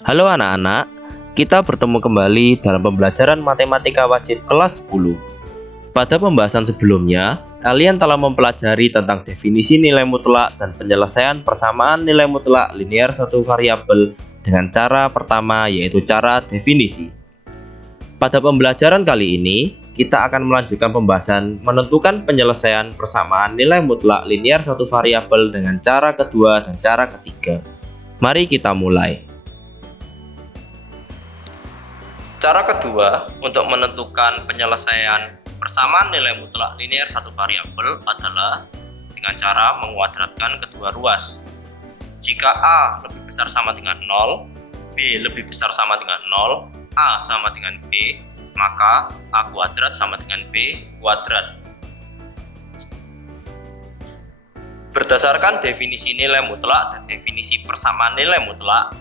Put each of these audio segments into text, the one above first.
Halo anak-anak, kita bertemu kembali dalam pembelajaran matematika wajib kelas 10. Pada pembahasan sebelumnya, kalian telah mempelajari tentang definisi nilai mutlak dan penyelesaian persamaan nilai mutlak linear satu variabel dengan cara pertama, yaitu cara definisi. Pada pembelajaran kali ini, kita akan melanjutkan pembahasan menentukan penyelesaian persamaan nilai mutlak linear satu variabel dengan cara kedua dan cara ketiga. Mari kita mulai. Cara kedua untuk menentukan penyelesaian persamaan nilai mutlak linear satu variabel adalah dengan cara menguadratkan kedua ruas. Jika A lebih besar sama dengan 0, B lebih besar sama dengan 0, A sama dengan B, maka A kuadrat sama dengan B kuadrat. Berdasarkan definisi nilai mutlak dan definisi persamaan nilai mutlak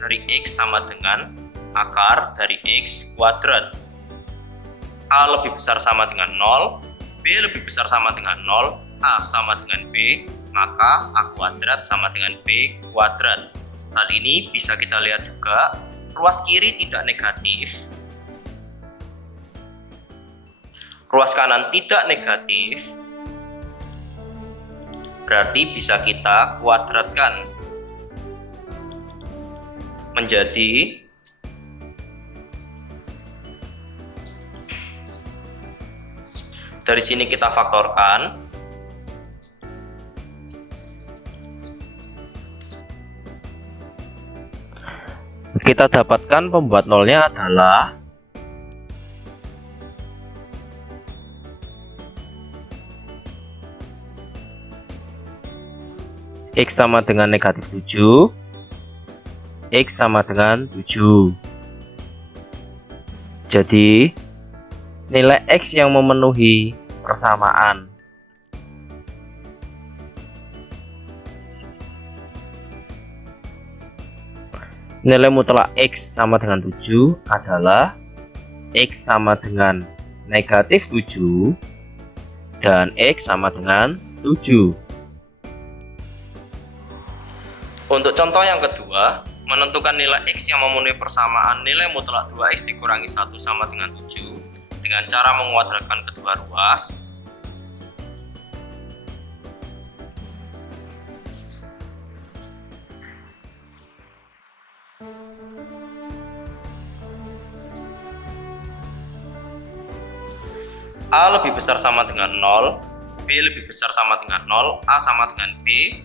dari X sama dengan akar dari X kuadrat. A lebih besar sama dengan 0, B lebih besar sama dengan 0, A sama dengan B, maka A kuadrat sama dengan B kuadrat. Hal ini bisa kita lihat juga, ruas kiri tidak negatif, ruas kanan tidak negatif, berarti bisa kita kuadratkan menjadi dari sini kita faktorkan. Kita dapatkan pembuat nolnya adalah X sama dengan negatif 7, X sama dengan 7. Jadi nilai X yang memenuhi persamaan nilai mutlak X sama dengan 7 adalah X sama dengan negatif 7 dan X sama dengan 7. Untuk contoh yang kedua, menentukan nilai X yang memenuhi persamaan nilai mutlak 2X dikurangi 1 sama dengan 7 dengan cara menguadratkan kedua ruas. A lebih besar sama dengan 0, B lebih besar sama dengan 0, A sama dengan B,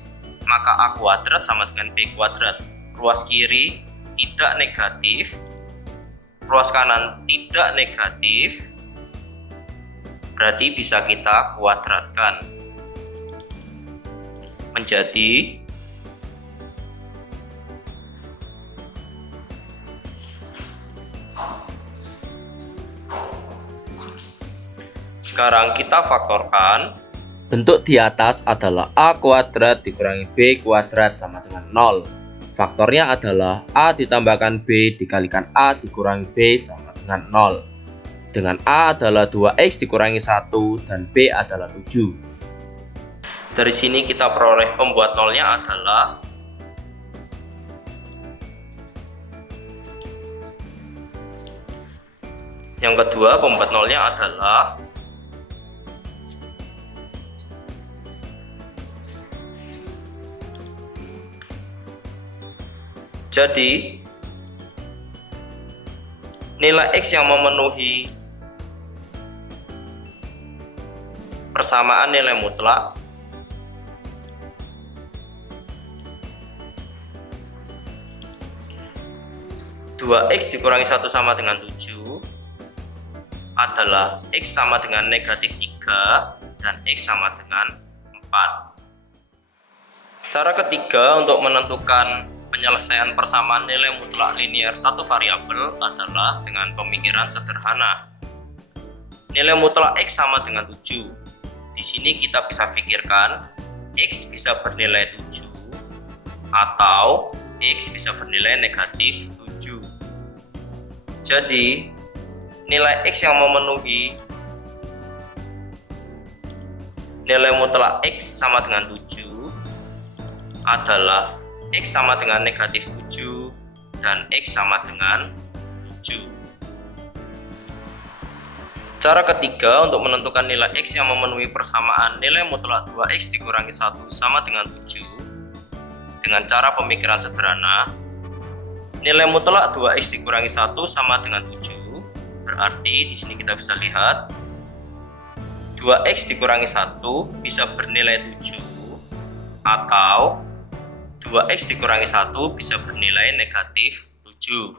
maka A kuadrat sama dengan B kuadrat. Ruas kiri tidak negatif, ruas kanan tidak negatif, berarti bisa kita kuadratkan menjadi sekarang kita faktorkan. Bentuk di atas adalah A kuadrat dikurangi B kuadrat sama dengan 0. Faktornya adalah A ditambahkan B dikalikan A dikurangi B sama dengan 0. Dengan A adalah 2X dikurangi 1 dan B adalah 7. Dari sini kita peroleh pembuat nolnya adalah yang kedua, pembuat nolnya adalah jadi nilai X yang memenuhi persamaan nilai mutlak dua X dikurangi 1 sama dengan 7 adalah X sama dengan negatif 3 dan X sama dengan 4. Cara ketiga untuk menentukan penyelesaian persamaan nilai mutlak linear satu variabel adalah dengan pemikiran sederhana. Nilai mutlak X sama dengan 7. Di sini kita bisa pikirkan X bisa bernilai 7 atau X bisa bernilai negatif 7. Jadi nilai X yang memenuhi nilai mutlak X sama dengan 7 adalah X sama dengan negatif 7 dan X sama dengan 7. Cara ketiga untuk menentukan nilai X yang memenuhi persamaan nilai mutlak 2X dikurangi 1 sama dengan 7 dengan cara pemikiran sederhana. Nilai mutlak 2X dikurangi 1 sama dengan 7, berarti di sini kita bisa lihat 2X dikurangi 1 bisa bernilai 7 atau 2X dikurangi 1 bisa bernilai negatif 7.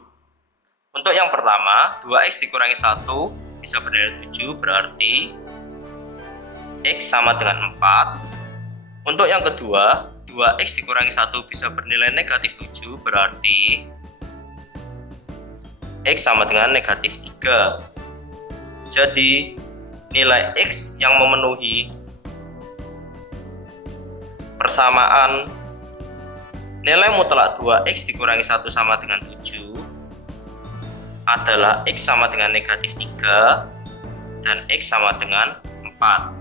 Untuk yang pertama, 2X dikurangi 1 bisa bernilai 7, berarti X sama dengan 4. Untuk yang kedua, 2X dikurangi 1 bisa bernilai negatif 7, berarti X sama dengan negatif 3. Jadi, nilai X yang memenuhi persamaan nilai mutlak 2X dikurangi 1 sama dengan 7 adalah X sama dengan negatif 3 dan X sama dengan 4.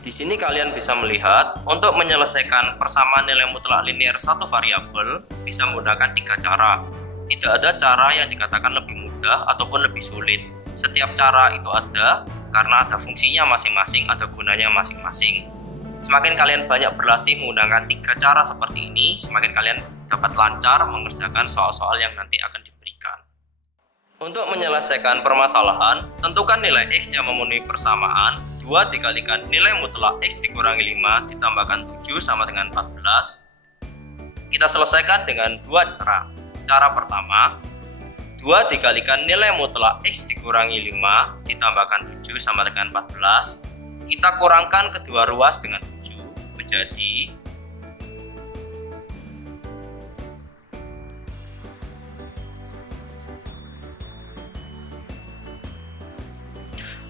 Di sini kalian bisa melihat untuk menyelesaikan persamaan nilai mutlak linear satu variabel bisa menggunakan 3 cara. Tidak ada cara yang dikatakan lebih mudah ataupun lebih sulit. Setiap cara itu ada karena ada fungsinya masing-masing, ada gunanya masing-masing. Semakin kalian banyak berlatih menggunakan 3 cara seperti ini, semakin kalian dapat lancar mengerjakan soal-soal yang nanti akan diberikan. Untuk menyelesaikan permasalahan, tentukan nilai X yang memenuhi persamaan 2 dikalikan nilai mutlak X dikurangi 5 ditambahkan 7 sama dengan 14. Kita selesaikan dengan 2 cara. Cara pertama, 2 dikalikan nilai mutlak X dikurangi 5 ditambahkan 7 sama dengan 14. Kita kurangkan kedua ruas dengan 7 menjadi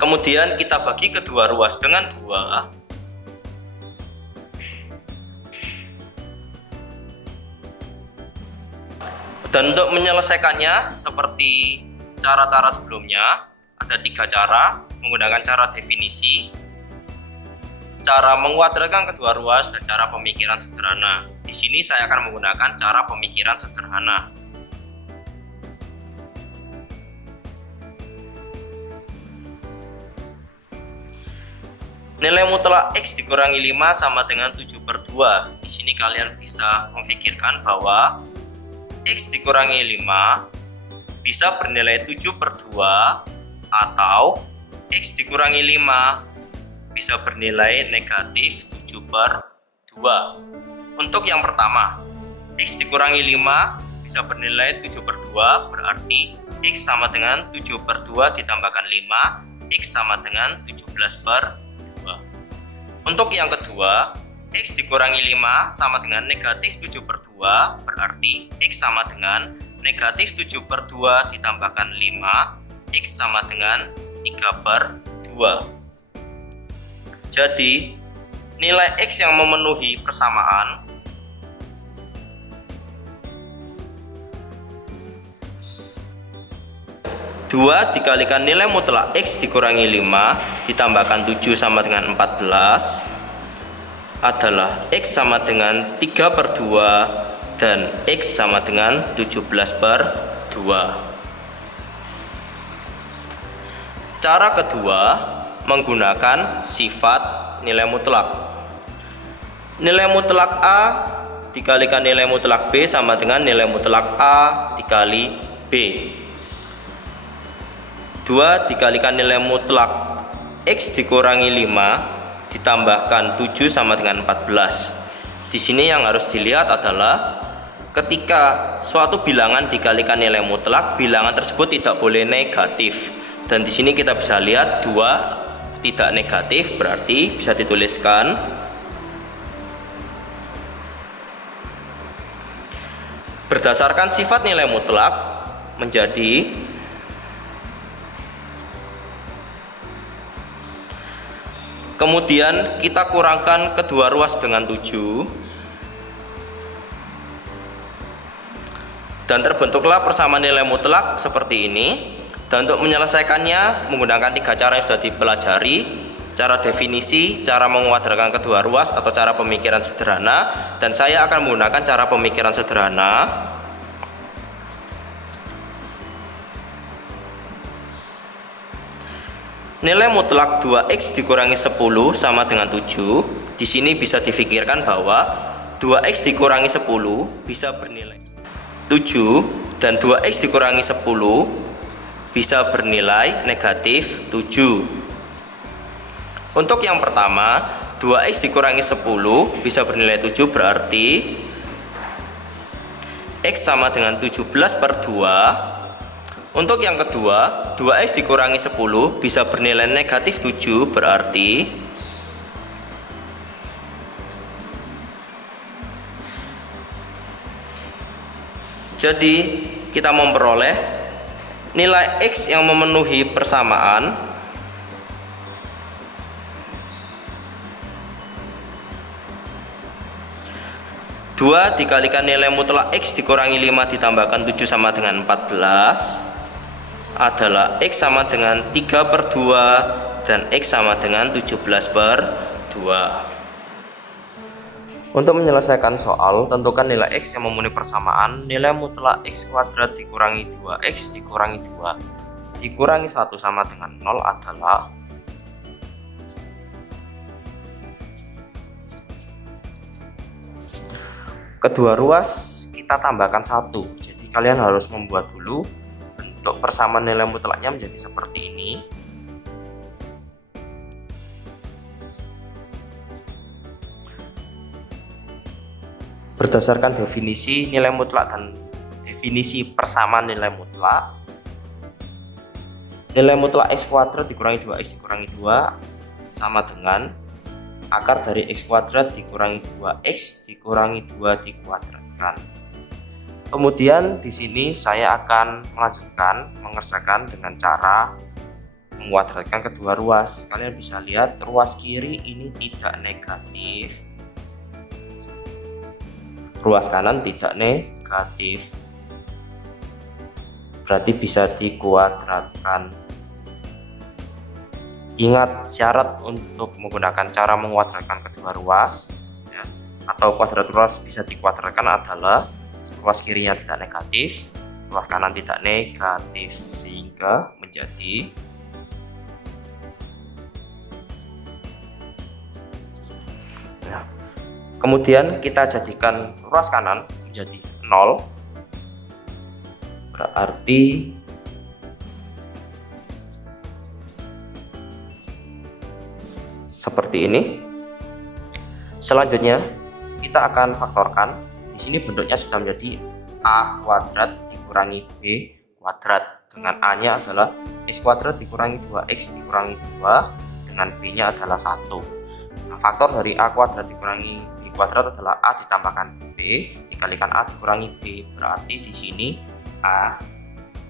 kemudian kita bagi kedua ruas dengan 2. Dan untuk menyelesaikannya seperti cara-cara sebelumnya, ada 3 cara menggunakan cara definisi, cara menguadratkan kedua ruas, dan cara pemikiran sederhana. Di sini saya akan menggunakan cara pemikiran sederhana. Nilai mutlak X dikurangi 5 sama dengan 7/2. Di sini kalian bisa memikirkan bahwa X dikurangi 5 bisa bernilai 7/2 atau X dikurangi 5 bisa bernilai negatif 7/2. Untuk yang pertama, X dikurangi 5 bisa bernilai 7/2, berarti X sama dengan 7/2 ditambahkan 5, X sama dengan 17/2. Untuk yang kedua, X dikurangi 5 sama dengan negatif 7/2, berarti X sama dengan negatif 7/2 ditambahkan 5, X sama dengan 3/2. Jadi, nilai X yang memenuhi persamaan dua dikalikan nilai mutlak X dikurangi 5 ditambahkan 7 sama dengan 14 adalah X sama dengan 3/2 dan X sama dengan 17/2. Cara kedua menggunakan sifat nilai mutlak. Nilai mutlak A dikalikan nilai mutlak B sama dengan nilai mutlak A dikali B. 2 dikalikan nilai mutlak X dikurangi 5 ditambahkan 7 sama dengan 14. Di sini yang harus dilihat adalah ketika suatu bilangan dikalikan nilai mutlak, bilangan tersebut tidak boleh negatif. Dan di sini kita bisa lihat 2 tidak negatif, berarti bisa dituliskan berdasarkan sifat nilai mutlak menjadi kemudian kita kurangkan kedua ruas dengan 7 dan terbentuklah persamaan nilai mutlak seperti ini. Dan untuk menyelesaikannya menggunakan 3 cara yang sudah dipelajari. cara definisi, cara menguadratkan kedua ruas atau cara pemikiran sederhana, dan saya akan menggunakan cara pemikiran sederhana. Nilai mutlak 2x dikurangi 10 sama dengan 7. Di sini bisa difikirkan bahwa 2x dikurangi 10 bisa bernilai 7 dan 2x dikurangi 10 bisa bernilai negatif 7. Untuk yang pertama, 2x dikurangi 10 bisa bernilai 7, berarti x sama dengan 17/2. Untuk yang kedua, 2x dikurangi 10 bisa bernilai negatif 7, berarti jadi kita memperoleh nilai x yang memenuhi persamaan dua dikalikan nilai mutlak x dikurangi 5 ditambahkan 7 sama dengan 14 adalah x sama dengan 3/2 dan x sama dengan 17/2. Untuk menyelesaikan soal, tentukan nilai x yang memenuhi persamaan nilai mutlak x kuadrat dikurangi 2x dikurangi 2 dikurangi 1 sama dengan 0 adalah kedua ruas kita tambahkan 1. Jadi kalian harus membuat dulu bentuk persamaan nilai mutlaknya menjadi seperti ini. Berdasarkan definisi nilai mutlak dan definisi persamaan nilai mutlak, nilai mutlak x kuadrat dikurangi 2x dikurangi 2 sama dengan akar dari x kuadrat dikurangi 2x dikurangi 2 dikuadratkan. Kemudian di sini saya akan melanjutkan mengerjakan dengan cara menguadratkan kedua ruas. Kalian bisa lihat ruas kiri ini tidak negatif, ruas kanan tidak negatif, berarti bisa dikuadratkan. Ingat, syarat untuk menggunakan cara menguadratkan kedua ruas ya, atau kuadrat ruas bisa dikuadratkan adalah ruas kirinya tidak negatif, ruas kanan tidak negatif, sehingga menjadi nah, kemudian kita jadikan ruas kanan menjadi 0, berarti seperti ini. Selanjutnya kita akan faktorkan. Di sini bentuknya sudah menjadi a kuadrat dikurangi b kuadrat, dengan a nya adalah x kuadrat dikurangi 2x dikurangi 2, dengan b nya adalah 1. Nah, faktor dari a kuadrat dikurangi b kuadrat adalah a ditambahkan b dikalikan a dikurangi b, berarti di sini a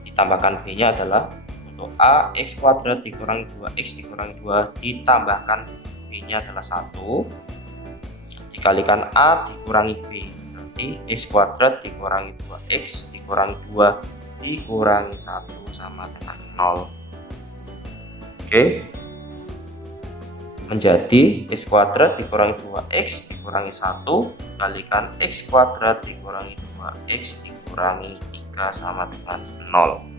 ditambahkan b nya adalah untuk a x kuadrat dikurangi 2x dikurangi 2 ditambahkan b nya adalah 1 dikalikan a dikurangi b, berarti x kuadrat dikurangi 2x dikurangi 2 dikurangi 1 sama dengan 0. Oke, menjadi x kuadrat dikurangi 2x dikurangi 1 dikalikan x kuadrat dikurangi 2x dikurangi 3 sama dengan 0.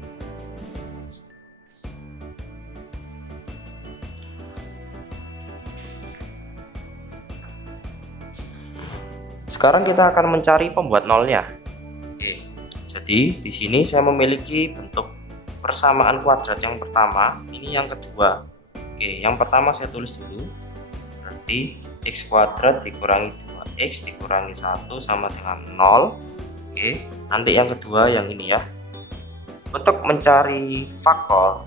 Sekarang kita akan mencari pembuat nolnya. Oke, jadi di sini saya memiliki bentuk persamaan kuadrat yang pertama, ini yang kedua. Oke, yang pertama saya tulis dulu, berarti x kuadrat dikurangi 2x dikurangi 1 sama dengan 0. Oke, nanti yang kedua yang ini ya. Untuk mencari faktor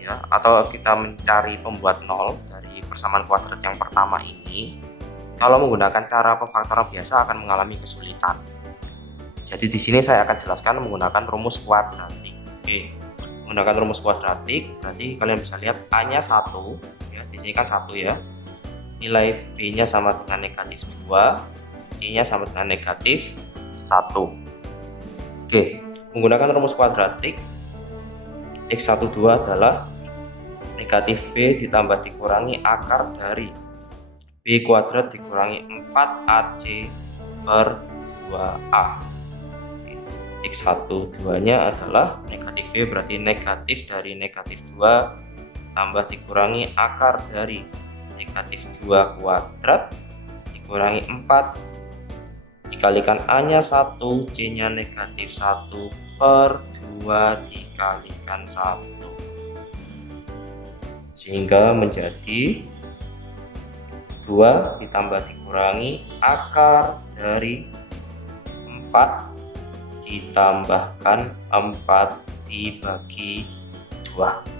ya, atau kita mencari pembuat nol dari persamaan kuadrat yang pertama ini, kalau menggunakan cara pemfaktoran biasa akan mengalami kesulitan. Jadi di sini saya akan jelaskan menggunakan rumus kuadratik. Oke, menggunakan rumus kuadratik berarti kalian bisa lihat a-nya 1 ya, di sini kan 1 ya. Nilai b-nya sama dengan negatif 2, c-nya sama dengan negatif 1. Oke, menggunakan rumus kuadratik x12 adalah negatif B ditambah dikurangi akar dari B kuadrat dikurangi 4AC per 2A. X1 2 nya adalah negatif B, berarti negatif dari negatif 2 tambah dikurangi akar dari negatif 2 kuadrat dikurangi 4 dikalikan A nya 1, C nya negatif 1 per 2 dikalikan 1, sehingga menjadi 2 ditambah dikurangi akar dari 4 ditambahkan 4 dibagi 2.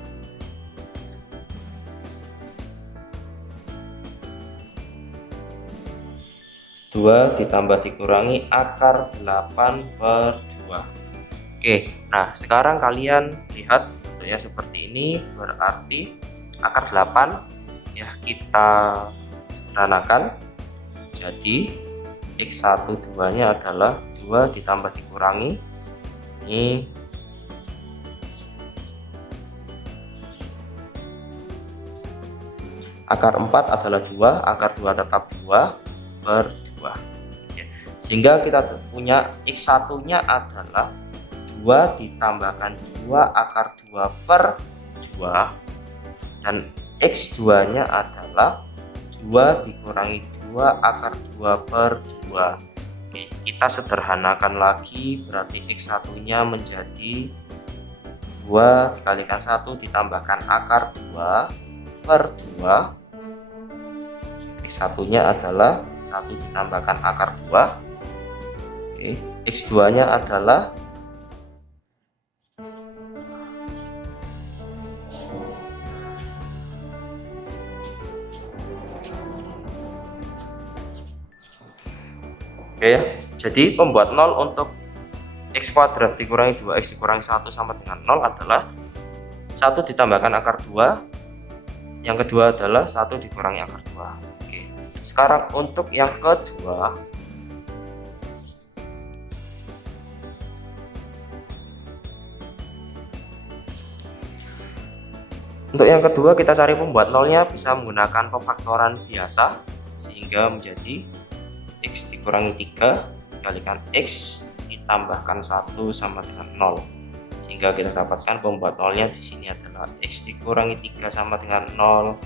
Dua ditambah dikurangi akar 8 per 2. Oke, nah sekarang kalian lihat bentuknya seperti ini, berarti akar 8 ya kita sederhanakan. Jadi X1 2 nya adalah 2 ditambah dikurangi ini akar 4 adalah 2, akar 2 tetap 2 per 2 ya. Sehingga kita punya X1 nya adalah 2 ditambahkan 2 akar 2 per 2 dan X2 nya adalah 2 dikurangi 2 akar 2 per 2. Oke, kita sederhanakan lagi, berarti X1 nya menjadi 2 dikalikan 1 ditambahkan akar 2 per 2. X1 nya adalah 1 ditambahkan akar 2. Oke, X2 nya adalah oke ya. Jadi pembuat 0 untuk X kuadrat dikurangi 2X dikurangi 1 sama dengan 0 adalah 1 ditambahkan akar 2. Yang kedua adalah 1 dikurangi akar 2. Oke. Sekarang untuk yang kedua, kita cari pembuat nolnya bisa menggunakan pemfaktoran biasa, sehingga menjadi X dikurangi 3 dikalikan X ditambahkan 1 sama dengan 0, sehingga kita dapatkan pembuat nolnya di sini adalah X dikurangi 3 sama dengan 0,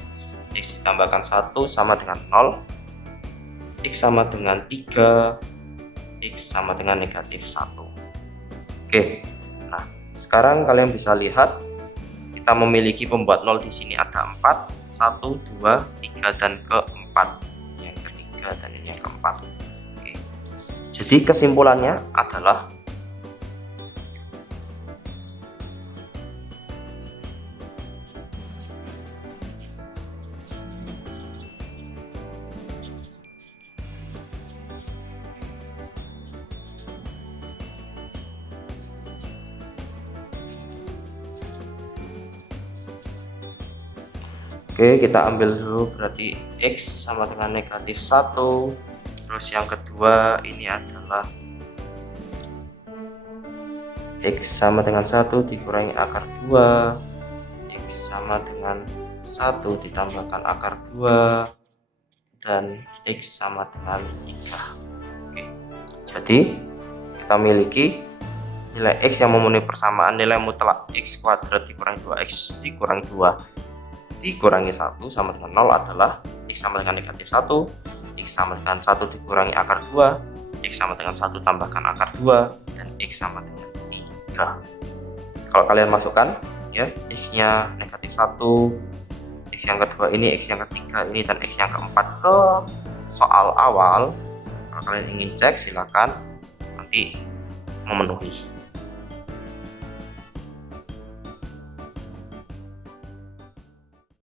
X ditambahkan 1 sama dengan 0, X sama dengan 3, X sama dengan negatif 1. Oke, nah sekarang kalian bisa lihat kita memiliki pembuat 0 di sini ada 4, 1, 2, 3 dan keempat. Yang ketiga dan yang keempat. Oke. Jadi kesimpulannya adalah oke, kita ambil dulu, berarti X sama dengan negatif 1. Terus yang kedua ini adalah X sama dengan 1 dikurangi akar 2, X sama dengan 1 ditambahkan akar 2, dan X sama dengan 3. Oke, jadi kita miliki nilai X yang memenuhi persamaan nilai mutlak X kuadrat dikurangi 2X dikurangi 2 dikurangi 1 sama dengan 0 adalah X sama dengan negatif 1, X sama dengan 1 dikurangi akar 2, X sama dengan 1 tambahkan akar 2, dan X sama dengan 3. Kalau kalian masukkan ya, X nya negatif 1, X yang kedua ini, X yang ketiga ini, dan X yang keempat ke soal awal, kalau kalian ingin cek silakan, nanti memenuhi.